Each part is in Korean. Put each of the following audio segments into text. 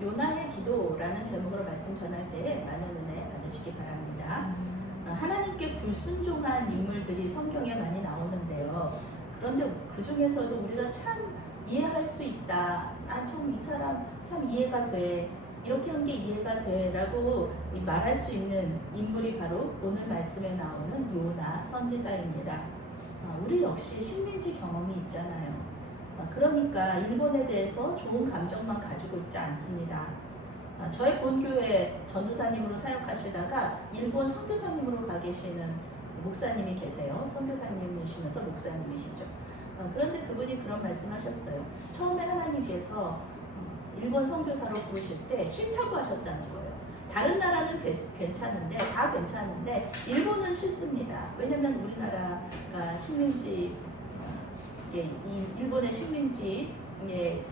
요나의 기도라는 제목으로 말씀 전할 때에 많은 은혜 받으시기 바랍니다. 하나님께 불순종한 인물들이 성경에 많이 나오는데요. 그런데 그 중에서도 우리가 참 이해할 수 있다. 참 이 사람 참 이해가 돼. 이렇게 한 게 이해가 돼 라고 말할 수 있는 인물이 바로 오늘 말씀에 나오는 요나 선지자입니다. 우리 역시 식민지 경험이 있잖아요. 그러니까 일본에 대해서 좋은 감정만 가지고 있지 않습니다. 저희 본교회 전도사님으로 사역하시다가 일본 선교사님으로 가 계시는 목사님이 계세요. 선교사님이시면서 목사님이시죠. 그런데 그분이 그런 말씀하셨어요. 처음에 하나님께서 일본 선교사로 부르실 때 싫다고 하셨다는 거예요. 다른 나라는 괜찮은데 다 괜찮은데 일본은 싫습니다. 왜냐하면 우리나라가 식민지 이 일본의 식민지에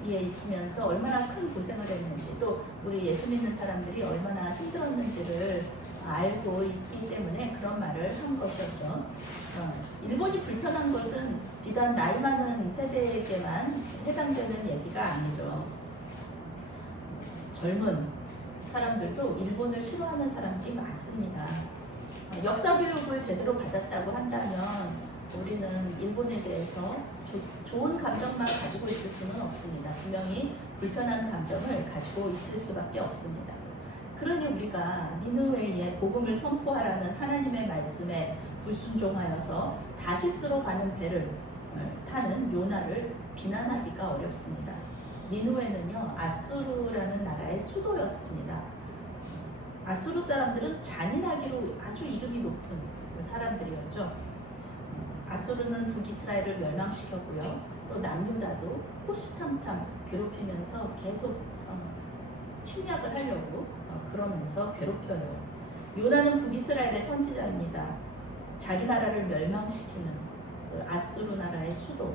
있으면서 얼마나 큰 고생을 했는지 또 우리 예수 믿는 사람들이 얼마나 힘들었는지를 알고 있기 때문에 그런 말을 한 것이었죠. 일본이 불편한 것은 비단 나이 많은 세대에게만 해당되는 얘기가 아니죠. 젊은 사람들도 일본을 싫어하는 사람들이 많습니다. 역사 교육을 제대로 받았다고 한다면 우리는 일본에 대해서 좋은 감정만 가지고 있을 수는 없습니다. 분명히 불편한 감정을 가지고 있을 수밖에 없습니다. 그러니 우리가 니느웨에 복음을 선포하라는 하나님의 말씀에 불순종하여서 다시스로 가는 배를 타는 요나를 비난하기가 어렵습니다. 니느웨는요 아수르라는 나라의 수도였습니다. 아수르 사람들은 잔인하기로 아주 이름이 높은 사람들이었죠. 아수르는 북이스라엘을 멸망시켰고요. 또 남유다도 호시탐탐 괴롭히면서 계속 침략을 하려고 그러면서 괴롭혀요. 요나는 북이스라엘의 선지자입니다. 자기 나라를 멸망시키는 그 아수르 나라의 수도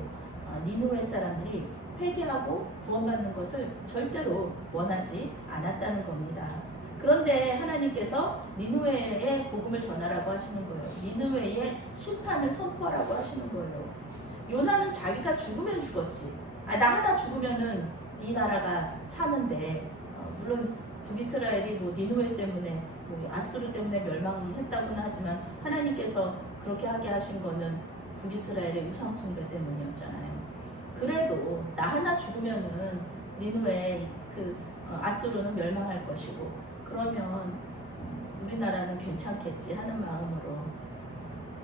니느웨 사람들이 회개하고 구원받는 것을 절대로 원하지 않았다는 겁니다. 그런데 하나님께서 니느웨에 복음을 전하라고 하시는 거예요. 니느웨에 심판을 선포하라고 하시는 거예요. 요나는 자기가 죽으면 죽었지. 나 하나 죽으면은 이 나라가 사는데 물론 북이스라엘이 뭐 니느웨 때문에 뭐 아수르 때문에 멸망했다고는 하지만 하나님께서 그렇게 하게 하신 거는 북이스라엘의 우상숭배 때문이었잖아요. 그래도 나 하나 죽으면은 니느웨 아수르는 멸망할 것이고 그러면 우리나라는 괜찮겠지 하는 마음으로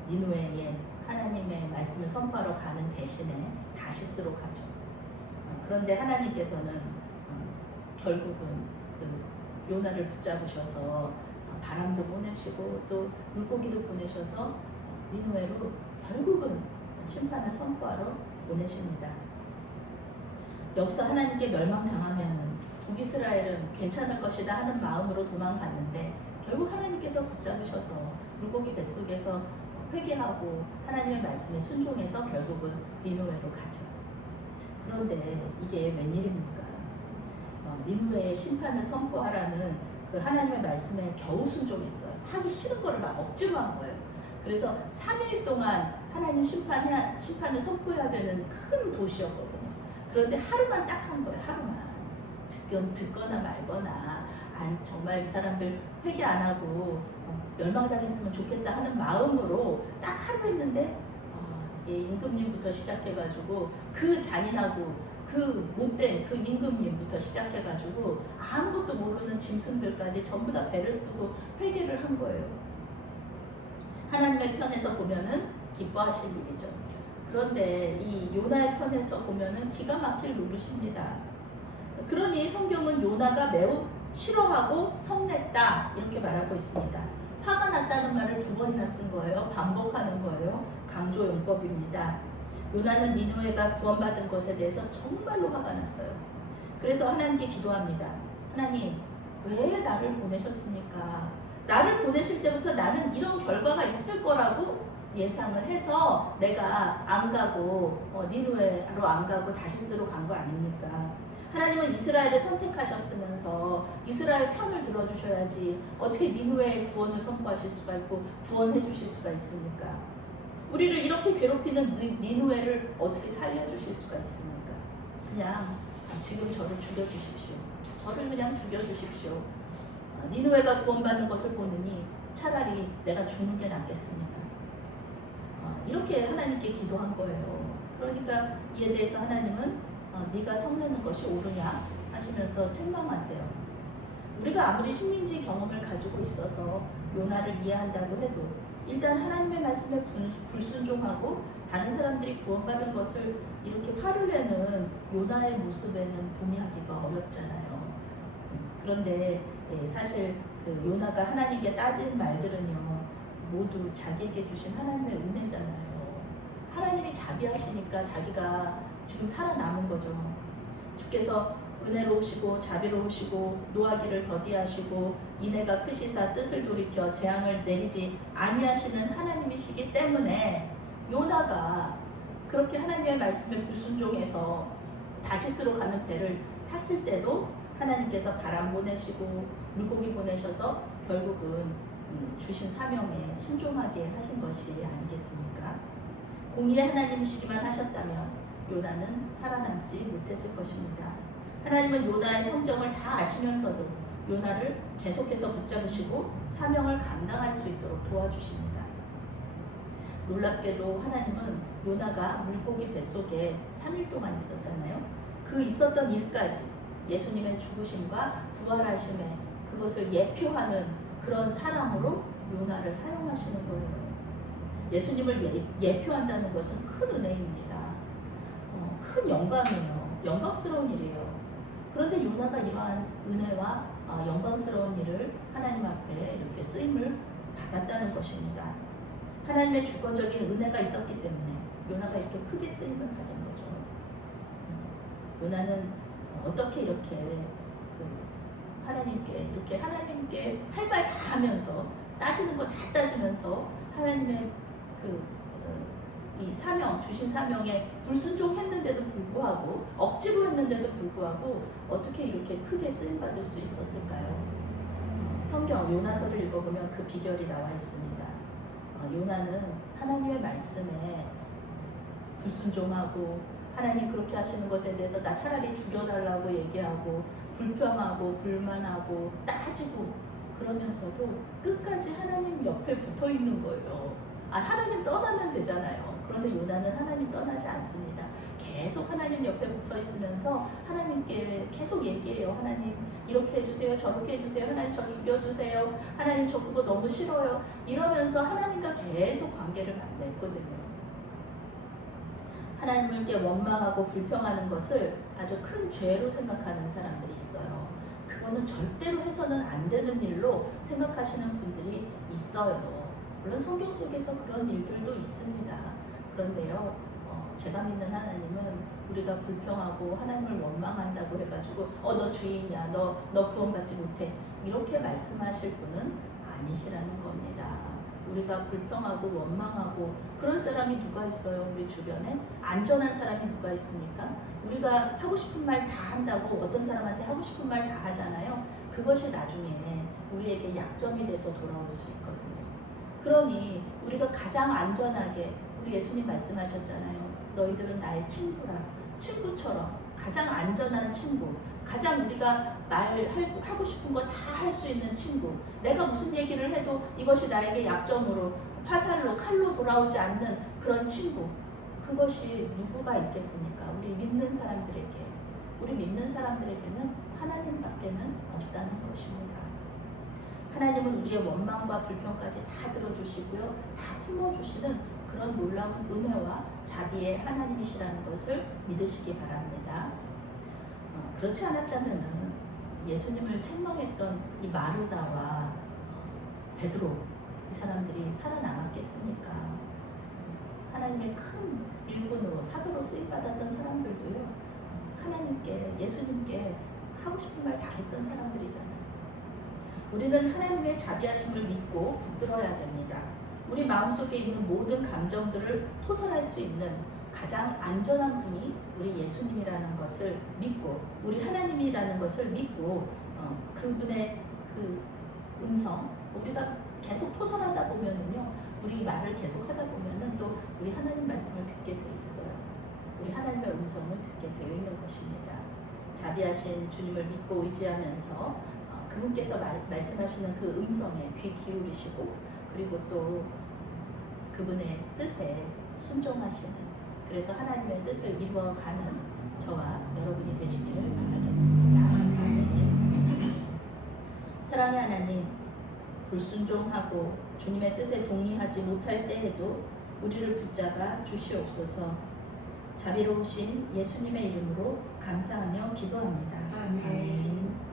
니느웨에 하나님의 말씀을 선포하러 가는 대신에 다시스로 가죠. 그런데 하나님께서는 결국은 그 요나를 붙잡으셔서 바람도 보내시고 또 물고기도 보내셔서 니느웨로 결국은 심판을 선포하러 보내십니다. 여기서 하나님께 멸망당하면 북이스라엘은 괜찮을 것이다 하는 마음으로 도망갔는데 결국 하나님께서 붙잡으셔서 물고기 뱃속에서 회개하고 하나님의 말씀에 순종해서 결국은 니느웨로 가죠. 그런데 이게 웬일입니까? 니느웨의 심판을 선포하라는 그 하나님의 말씀에 겨우 순종했어요. 하기 싫은 거를 막 억지로 한 거예요. 그래서 3일 동안 하나님 심판을 선포해야 되는 큰 도시였거든요. 그런데 하루만 딱 한 거예요. 하루만. 듣거나 말거나 정말 이 사람들 회개 안 하고 멸망당했으면 좋겠다 하는 마음으로 딱 하루 했는데 임금님부터 시작해가지고 그 잔인하고 그 못된 그 임금님부터 시작해가지고 아무것도 모르는 짐승들까지 전부 다 배를 쓰고 회개를 한 거예요. 하나님의 편에서 보면은 기뻐하실 일이죠. 그런데 이 요나의 편에서 보면은 기가 막힐 노릇입니다. 그러니 성경은 요나가 매우 싫어하고 성냈다 이렇게 말하고 있습니다. 화가 났다는 말을 2번이나 쓴 거예요. 반복하는 거예요. 강조 용법입니다. 요나는 니느웨가 구원받은 것에 대해서 정말로 화가 났어요. 그래서 하나님께 기도합니다. 하나님, 왜 나를 보내셨습니까? 나를 보내실 때부터 나는 이런 결과가 있을 거라고 예상을 해서 내가 안 가고 니느웨로 안 가고 다시스로 간 거 아닙니까? 하나님은 이스라엘을 선택하셨으면서 이스라엘 편을 들어주셔야지 어떻게 니느웨의 구원을 선포하실 수가 있고 구원해 주실 수가 있습니까? 우리를 이렇게 괴롭히는 니느웨를 어떻게 살려주실 수가 있습니까? 그냥 지금 저를 죽여주십시오. 저를 그냥 죽여주십시오. 니느웨가 구원받는 것을 보느니 차라리 내가 죽는 게 낫겠습니다. 이렇게 하나님께 기도한 거예요. 그러니까 이에 대해서 하나님은 네가 성내는 것이 옳으냐 하시면서 책망하세요. 우리가 아무리 식민지 경험을 가지고 있어서 요나를 이해한다고 해도 일단 하나님의 말씀에 불순종하고 다른 사람들이 구원받은 것을 이렇게 화를 내는 요나의 모습에는 동의하기가 어렵잖아요. 그런데 사실 그 요나가 하나님께 따진 말들은요 모두 자기에게 주신 하나님의 은혜잖아요. 하나님이 자비하시니까 자기가 지금 살아남은 거죠. 주께서 은혜로우시고 자비로우시고 노하기를 더디하시고 인애가 크시사 뜻을 돌이켜 재앙을 내리지 아니하시는 하나님이시기 때문에 요나가 그렇게 하나님의 말씀에 불순종해서 다시스로 가는 배를 탔을 때도 하나님께서 바람 보내시고 물고기 보내셔서 결국은 주신 사명에 순종하게 하신 것이 아니겠습니까? 공의의 하나님이시기만 하셨다면 요나는 살아남지 못했을 것입니다. 하나님은 요나의 성정을 다 아시면서도 요나를 계속해서 붙잡으시고 사명을 감당할 수 있도록 도와주십니다. 놀랍게도 하나님은 요나가 물고기 뱃속에 3일 동안 있었잖아요. 그 있었던 일까지 예수님의 죽으심과 부활하심에 그것을 예표하는 그런 사람으로 요나를 사용하시는 거예요. 예수님을 예표한다는 것은 큰 은혜입니다. 큰 영광이에요. 영광스러운 일이에요. 그런데 요나가 이러한 은혜와 영광스러운 일을 하나님 앞에 이렇게 쓰임을 받았다는 것입니다. 하나님의 주권적인 은혜가 있었기 때문에 요나가 이렇게 크게 쓰임을 받은 거죠. 요나는 어떻게 이렇게 하나님께 할 말 다 하면서 따지는 거 다 따지면서 하나님의 이 사명, 주신 사명에 불순종했는데도 불구하고 억지로 했는데도 불구하고 어떻게 이렇게 크게 쓰임받을 수 있었을까요? 성경 요나서를 읽어보면 그 비결이 나와 있습니다. 요나는 하나님의 말씀에 불순종하고 하나님 그렇게 하시는 것에 대해서 나 차라리 죽여달라고 얘기하고 불평하고 불만하고 따지고 그러면서도 끝까지 하나님 옆에 붙어 있는 거예요. 하나님 떠나면 되잖아요. 그런데 요나는 하나님 떠나지 않습니다. 계속 하나님 옆에 붙어 있으면서 하나님께 계속 얘기해요. 하나님 이렇게 해주세요. 저렇게 해주세요. 하나님 저 죽여주세요. 하나님 저 그거 너무 싫어요. 이러면서 하나님과 계속 관계를 맺거든요. 하나님께 원망하고 불평하는 것을 아주 큰 죄로 생각하는 사람들이 있어요. 그거는 절대로 해서는 안 되는 일로 생각하시는 분들이 있어요. 물론 성경 속에서 그런 일들도 있습니다. 그런데요, 제가 믿는 하나님은 우리가 불평하고 하나님을 원망한다고 해가지고 너 죄인이야, 너 구원받지 못해 이렇게 말씀하실 분은 아니시라는 겁니다. 우리가 불평하고 원망하고 그런 사람이 누가 있어요? 우리 주변에 안전한 사람이 누가 있습니까? 우리가 하고 싶은 말 다 한다고 어떤 사람한테 하고 싶은 말 다 하잖아요. 그것이 나중에 우리에게 약점이 돼서 돌아올 수 있거든요. 그러니 우리가 가장 안전하게 우리 예수님 말씀하셨잖아요. 너희들은 나의 친구라. 친구처럼 가장 안전한 친구, 가장 우리가 하고 싶은 거 다 할 수 있는 친구, 내가 무슨 얘기를 해도 이것이 나에게 약점으로 화살로 칼로 돌아오지 않는 그런 친구, 그것이 누구가 있겠습니까? 우리 믿는 사람들에게는 하나님밖에는 없다는 것입니다. 하나님은 우리의 원망과 불평까지 다 들어주시고요, 다 품어주시는 그런 놀라운 은혜와 자비의 하나님이시라는 것을 믿으시기 바랍니다. 그렇지 않았다면 예수님을 책망했던 이 마르다와 베드로, 이 사람들이 살아남았겠습니까? 하나님의 큰 일꾼으로 사도로 쓰임받았던 사람들도요, 하나님께, 예수님께 하고 싶은 말 다 했던 사람들이잖아요. 우리는 하나님의 자비하심을 믿고 붙들어야 됩니다. 우리 마음속에 있는 모든 감정들을 토설할 수 있는 가장 안전한 분이 우리 예수님이라는 것을 믿고, 우리 하나님이라는 것을 믿고, 그분의 그 음성, 우리가 계속 토설하다 보면은요, 우리 말을 계속 하다 보면은 또 우리 하나님 말씀을 듣게 돼 있어요. 우리 하나님의 음성을 듣게 되어 있는 것입니다. 자비하신 주님을 믿고 의지하면서 그분께서 말씀하시는 그 음성에 귀 기울이시고 그리고 또 그분의 뜻에 순종하시는, 그래서 하나님의 뜻을 이루어가는 저와 여러분이 되시기를 바라겠습니다. 아멘. 사랑의 하나님, 불순종하고 주님의 뜻에 동의하지 못할 때에도 우리를 붙잡아 주시옵소서. 자비로우신 예수님의 이름으로 감사하며 기도합니다. 아멘.